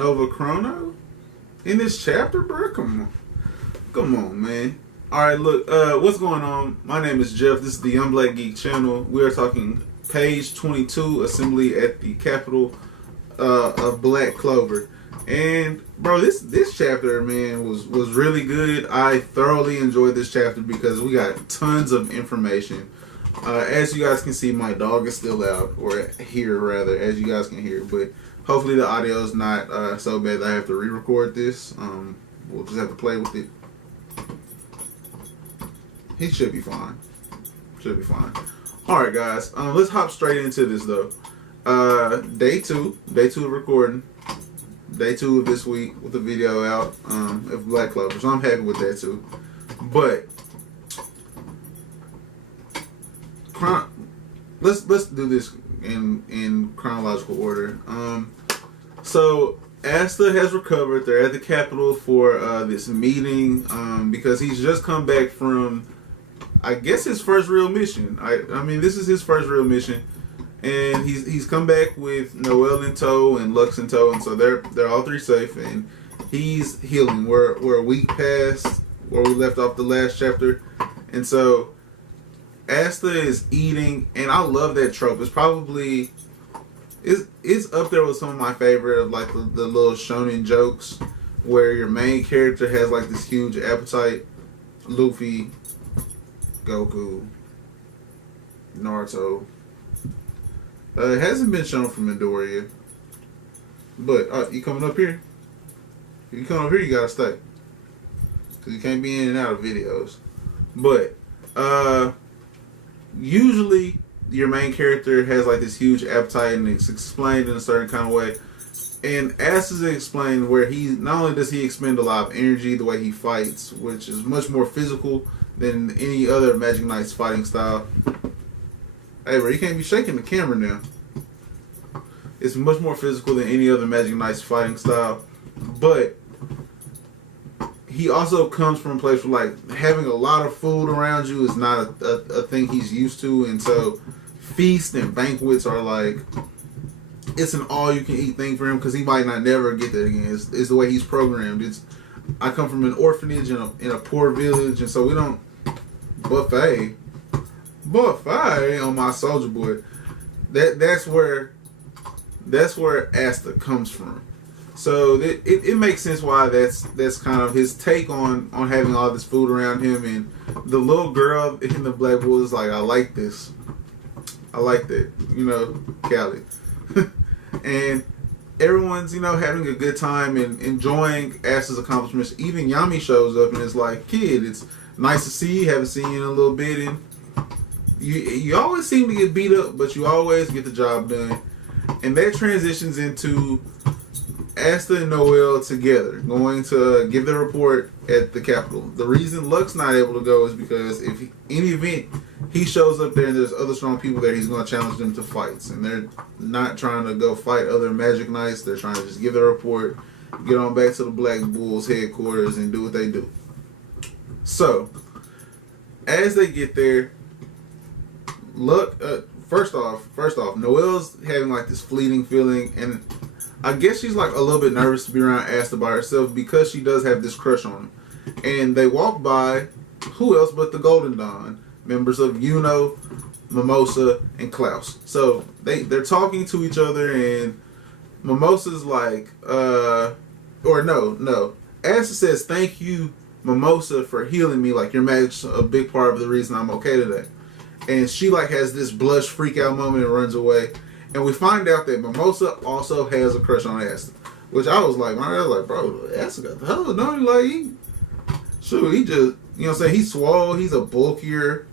Nova Chrono in this chapter, bro? Come on, man. All right, look. What's going on? My name is Jeff. This is the Young Black Geek channel. We are talking page 22, assembly at the capital of Black Clover. And bro, this chapter, man, was really good. I thoroughly enjoyed this chapter because we got tons of information. As you guys can see, my dog is still out, or here rather, as you guys can hear. But hopefully the audio is not so bad that I have to re-record this. We'll just have to play with it. He should be fine. Should be fine. All right, guys. Let's hop straight into this though. Day two of recording. Day 2 of this week with the video out of Black Clover, so I'm happy with that too. But let's do this in chronological order. So Asta has recovered. They're at the capital for this meeting because he's just come back from, I guess, his first real mission. I mean, this is his first real mission. And he's come back with Noelle in tow and Lux in tow, and so they're all three safe, and he's healing. We're a week past where we left off the last chapter, and so Asta is eating, and I love that trope. It's probably it's up there with some of my favorite of like the little shonen jokes where your main character has like this huge appetite. Luffy, Goku, Naruto. It hasn't been shown from Midoriya. But, you coming up here? If you come up here, you gotta stay. Because you can't be in and out of videos. But, usually, your main character has, like, this huge appetite, and it's explained in a certain kind of way. And Asta's explained where not only does he expend a lot of energy, the way he fights, which is much more physical than any other Magic Knight's fighting style. Hey, bro, you can't be shaking the camera now. It's much more physical than any other Magic Knight's fighting style. But he also comes from a place where, like, having a lot of food around you is not a thing he's used to. And so feasts and banquets are like, it's an all-you-can-eat thing for him because he might not never get that again. It's the way he's programmed. I come from an orphanage in a poor village, and so we don't buffet on my soldier boy. That's where Asta comes from. So it makes sense why that's kind of his take on having all this food around him. And the little girl in the Black Bull is like, I like this. I like that. You know, Callie. And everyone's, having a good time and enjoying Asta's accomplishments. Even Yami shows up and is like, kid, it's nice to see you. Haven't seen you in a little bit. And you always seem to get beat up, but you always get the job done. And that transitions into Asta and Noelle together, going to give their report at the capital. The reason Luck's not able to go is because if any event he shows up there and there's other strong people there, he's going to challenge them to fights. And they're not trying to go fight other Magic Knights. They're trying to just give their report, get on back to the Black Bulls headquarters, and do what they do. So, as they get there, Look, first off, Noelle's having like this fleeting feeling, and I guess she's like a little bit nervous to be around Asta by herself because she does have this crush on him. And they walk by, who else but the Golden Dawn, members of Yuno, Mimosa, and Klaus. So they're talking to each other, and Mimosa's like, Asta says, thank you, Mimosa, for healing me. Like, your magic's a big part of the reason I'm okay today. And she like has this blush freak out moment and runs away. And we find out that Mimosa also has a crush on Asta. Which I was like, bro, Asta got the hell no, he just, you know what I'm saying, he's swole, he's a bulkier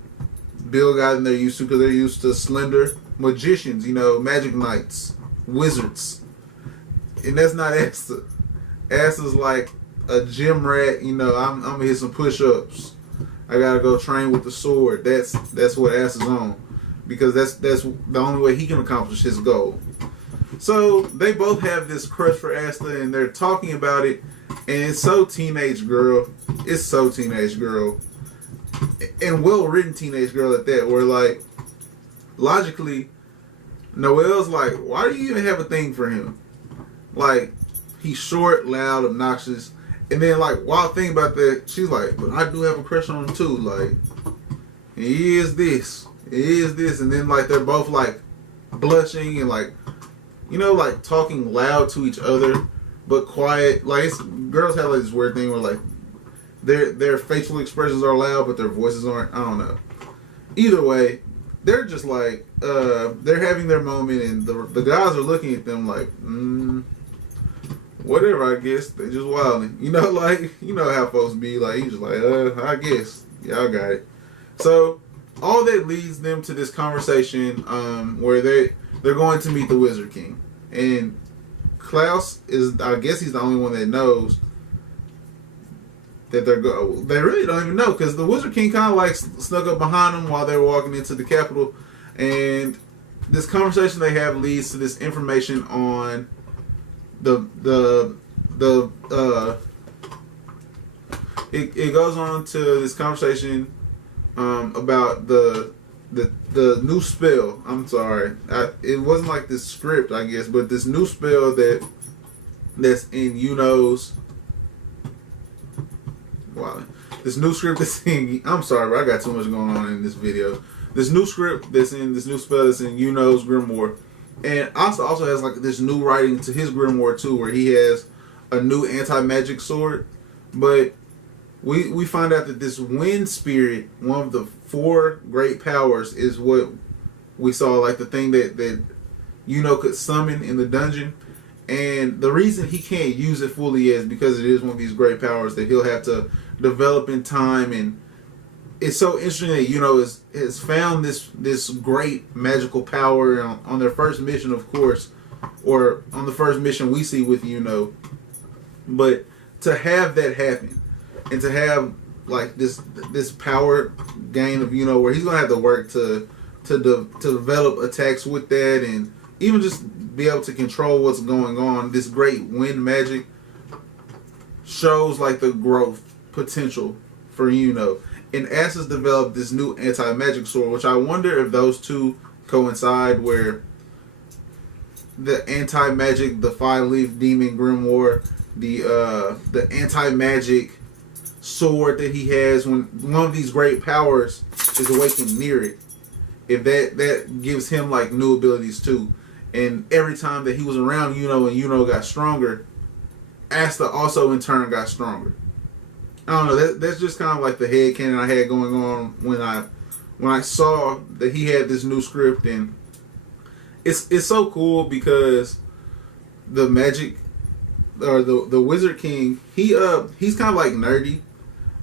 build guy than they're used to because they're used to slender magicians, Magic Knights, wizards. And that's not Asta. Asta's like a gym rat, I'm gonna hit some push-ups. I gotta go train with the sword. That's what Asta's on, because that's the only way he can accomplish his goal. So they both have this crush for Asta, and they're talking about it, and it's so teenage girl. It's so teenage girl, and well written teenage girl at that. Where like logically, Noelle's like, why do you even have a thing for him? Like, He's short, loud, obnoxious. And then, like, while thinking about that, she's like, but I do have a crush on him, too. Like, he is this. He is this. And then, like, they're both, like, blushing and, like, you know, like, talking loud to each other, but quiet. Like, girls have, like, this weird thing where, like, their facial expressions are loud, but their voices aren't. I don't know. Either way, they're just, like, they're having their moment, and the guys are looking at them like, whatever, I guess. They just wilding. You know, like, you know how folks be. Like, you just like, I guess. Y'all got it. So, all that leads them to this conversation where they're going to meet the Wizard King. And Klaus is, I guess he's the only one that knows that they really don't even know, because the Wizard King kind of like snuck up behind them while they were walking into the capital. And this conversation they have leads to this information on it goes on to this conversation about the new spell. I'm sorry, it wasn't like this script, I guess, but this new spell that's in Yuno's. Wow, this new script that's in. I'm sorry, but I got too much going on in this video. This new script that's in this new spell that's in Yuno's grimoire. And Asta also has like this new writing to his grimoire too, where he has a new anti-magic sword. But we find out that this wind spirit, one of the 4 great powers, is what we saw, like the thing that Yuno could summon in the dungeon. And the reason he can't use it fully is because it is one of these great powers that he'll have to develop in time. And it's so interesting that Yuno has found this great magical power on their first mission, of course, or on the first mission we see with Yuno. But to have that happen, and to have like this power gain of Yuno, where he's gonna have to work to develop attacks with that, and even just be able to control what's going on. This great wind magic shows like the growth potential for Yuno. And Asta's developed this new anti-magic sword, which I wonder if those two coincide, where the anti-magic, the 5-leaf demon grimoire, the anti-magic sword that he has when one of these great powers is awakened near it, if that gives him like new abilities too. And every time that he was around Yuno and Yuno got stronger, Asta also in turn got stronger. I don't know. That's just kind of like the headcanon I had going on when I saw that he had this new script. And it's so cool because the magic, or the Wizard King, he's kind of like nerdy,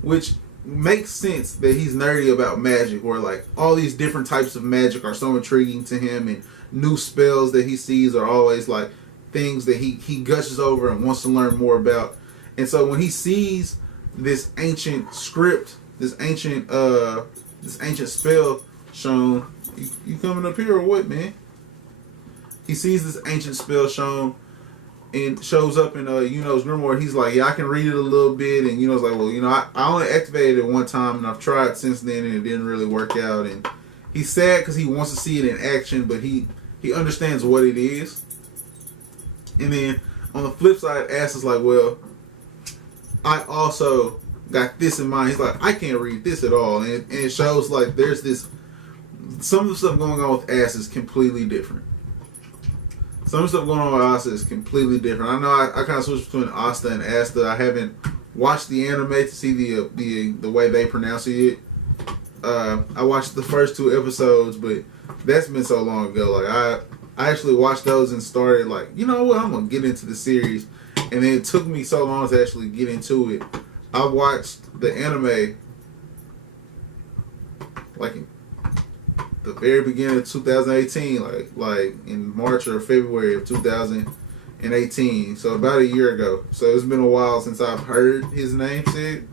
which makes sense that he's nerdy about magic, where like all these different types of magic are so intriguing to him, and new spells that he sees are always like things that he gushes over and wants to learn more about. And so when he sees this ancient script, this ancient spell shown, you coming up here or what, man? He sees this ancient spell shown and shows up in Yuno's grimoire. He's like, yeah, I can read it a little bit. And Yuno's like, well, you know, I only activated it one time, and I've tried since then, and it didn't really work out. And he's sad because he wants to see it in action, but he understands what it is. And then on the flip side, Ass is like, well, I also got this in mind. He's like, I can't read this at all. And it shows like there's this, some of the stuff going on with Ass is completely different. Some of the stuff going on with Asta is completely different. I know I kind of switched between Asta and Asta. I haven't watched the anime to see the way they pronounce it. I watched the first 2 episodes, but that's been so long ago. Like I actually watched those and started like, you know what, I'm gonna get into the series, and then it took me so long to actually get into it. I watched the anime like in the very beginning of 2018, like in March or February of 2018, so about a year ago. So it's been a while since I've heard his name said,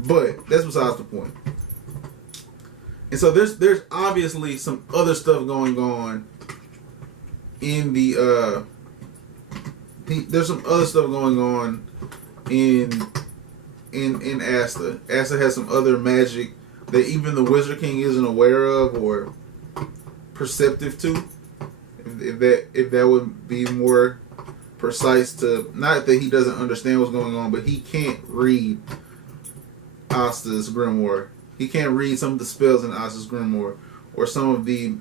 but that's besides the point. And so there's obviously some other stuff going on in the there's some other stuff going on in Asta. Asta has some other magic that even the Wizard King isn't aware of or perceptive to, if that would be more precise to, not that he doesn't understand what's going on, but he can't read Asta's grimoire. He can't read some of the spells in Asta's grimoire, or some of the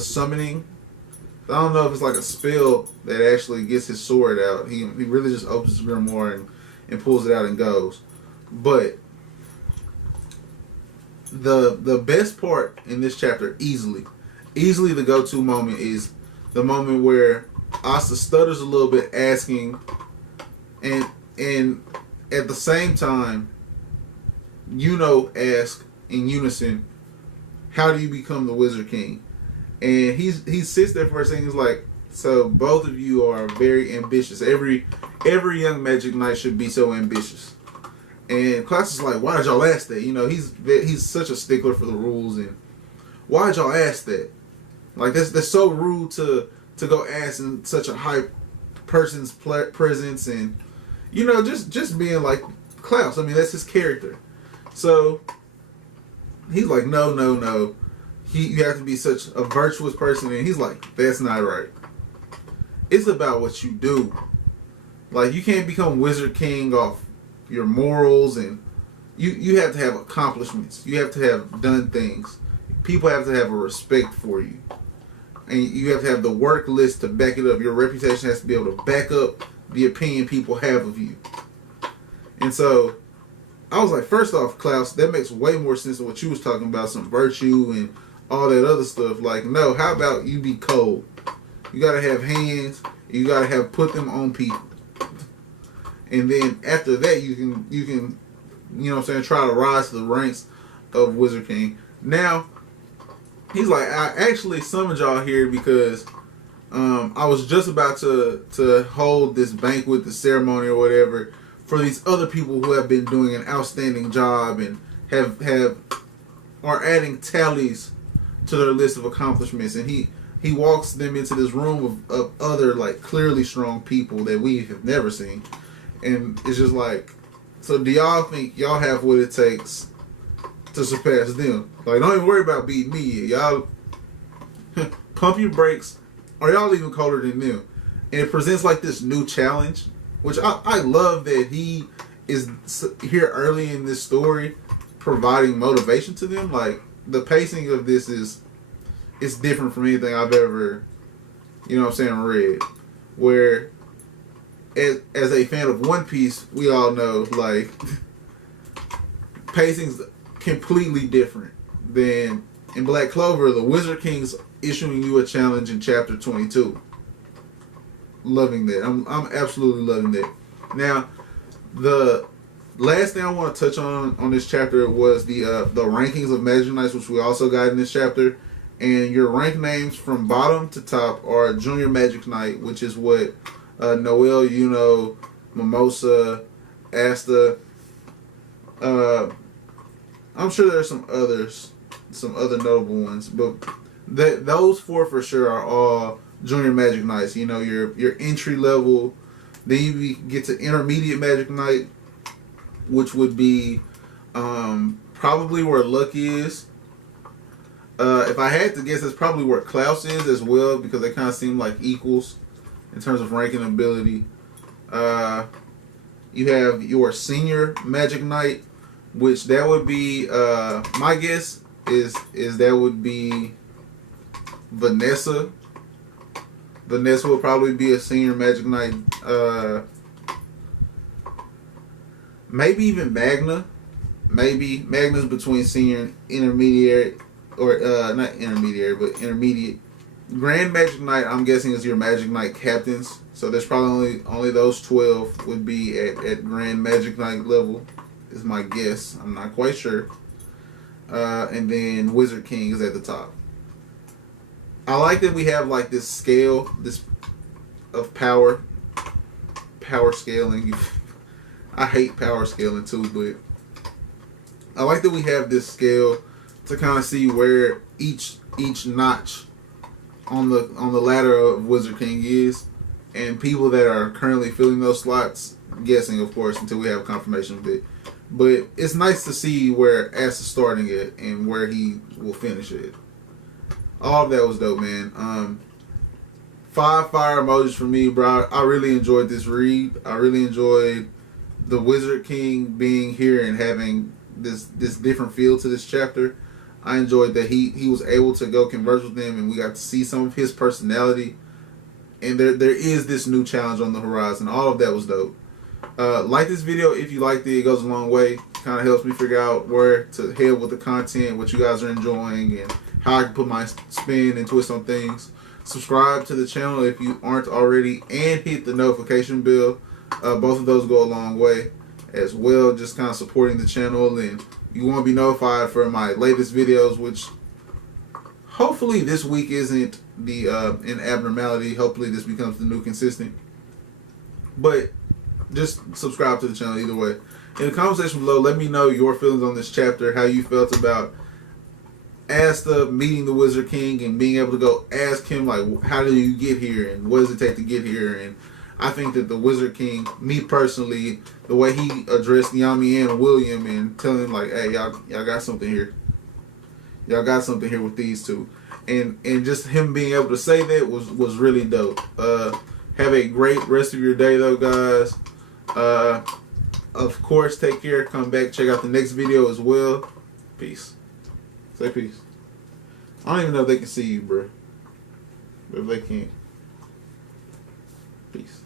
summoning. I don't know if it's like a spell that actually gets his sword out. He really just opens his grimoire and pulls it out and goes. But the best part in this chapter, easily the go-to moment, is the moment where Asta stutters a little bit, asking, and at the same time, ask in unison, "How do you become the Wizard King?" And he sits there for a second. He's like, "So both of you are very ambitious. Every young Magic Knight should be so ambitious." And Klaus is like, "Why did y'all ask that?" He's such a stickler for the rules, and why did y'all ask that? Like, that's so rude to go ask in such a high person's presence, and just being like Klaus. I mean, that's his character. So he's like, no. You have to be such a virtuous person, and he's like, "That's not right. It's about what you do. Like, you can't become Wizard King off your morals, and you have to have accomplishments. You have to have done things. People have to have a respect for you, and you have to have the work list to back it up. Your reputation has to be able to back up the opinion people have of you." And so I was like, first off, Klaus, that makes way more sense than what you was talking about, some virtue and all that other stuff. Like, no, how about you be cold? You gotta have hands. You gotta have put them on people. And then after that, you can try to rise to the ranks of Wizard King. Now, he's like, "I actually summoned y'all here because I was just about to hold this banquet, the ceremony or whatever, for these other people who have been doing an outstanding job and are adding tallies to their list of accomplishments." And he walks them into this room of other, like, clearly strong people that we have never seen. And it's just like, so do y'all think y'all have what it takes to surpass them? Like, don't even worry about beating me. Y'all pump your brakes, or y'all even colder than them. And it presents like this new challenge, which I love that he is here early in this story, providing motivation to them. Like, the pacing of this it's different from anything I've ever, read. Where, as a fan of One Piece, we all know, like, pacing's completely different than in Black Clover. The Wizard King's issuing you a challenge in chapter 22. Loving that. I'm absolutely loving that. Now, the last thing I want to touch on this chapter was the rankings of Magic Knights, which we also got in this chapter. And your rank names from bottom to top are Junior Magic Knight, which is what Noel, Mimosa, Asta. I'm sure there's some other notable ones, but those four for sure are all Junior Magic Knights. Your entry level. Then you get to Intermediate Magic Knight, which would be probably where Luck is. If I had to guess, it's probably where Klaus is as well, because they kind of seem like equals in terms of ranking ability. You have your Senior Magic Knight, which that would be, my guess is that would be Vanessa. Vanessa will probably be a Senior Magic Knight. Maybe even Magna. Maybe Magna's between Senior and Intermediate. Or not intermediary, but intermediate. Grand Magic Knight, I'm guessing, is your Magic Knight captains. So there's probably only those 12 would be at Grand Magic Knight level, is my guess. I'm not quite sure. And then Wizard King is at the top. I like that we have like this scale, of power scaling. I hate power scaling too, but I like that we have this scale to kind of see where each notch on the ladder of Wizard King is, and people that are currently filling those slots, guessing of course until we have confirmation of it. But it's nice to see where Ass is starting it and where he will finish it. All of that was dope, man. 5 fire emojis for me, bro. I really enjoyed this read. I really enjoyed the Wizard King being here and having this different feel to this chapter. I enjoyed that he was able to go converse with them, and we got to see some of his personality. And there is this new challenge on the horizon. All of that was dope. Like this video if you liked it. It goes a long way. Kind of helps me figure out where to head with the content, what you guys are enjoying, and how I can put my spin and twist on things. Subscribe to the channel if you aren't already, and hit the notification bell. Both of those go a long way as well, just kind of supporting the channel, and you want to be notified for my latest videos, which hopefully this week isn't the an abnormality. Hopefully this becomes the new consistent, but just subscribe to the channel either way. In the comment section below, let me know your feelings on this chapter, how you felt about Asta meeting the Wizard King and being able to go ask him, like, how do you get here and what does it take to get here. And I think that the Wizard King, me personally, the way he addressed Yami and William and telling them, like, hey, y'all got something here. Y'all got something here with these two. And just him being able to say that was really dope. Have a great rest of your day, though, guys. Of course, take care. Come back, check out the next video as well. Peace. Say peace. I don't even know if they can see you, bro. But if they can't, peace.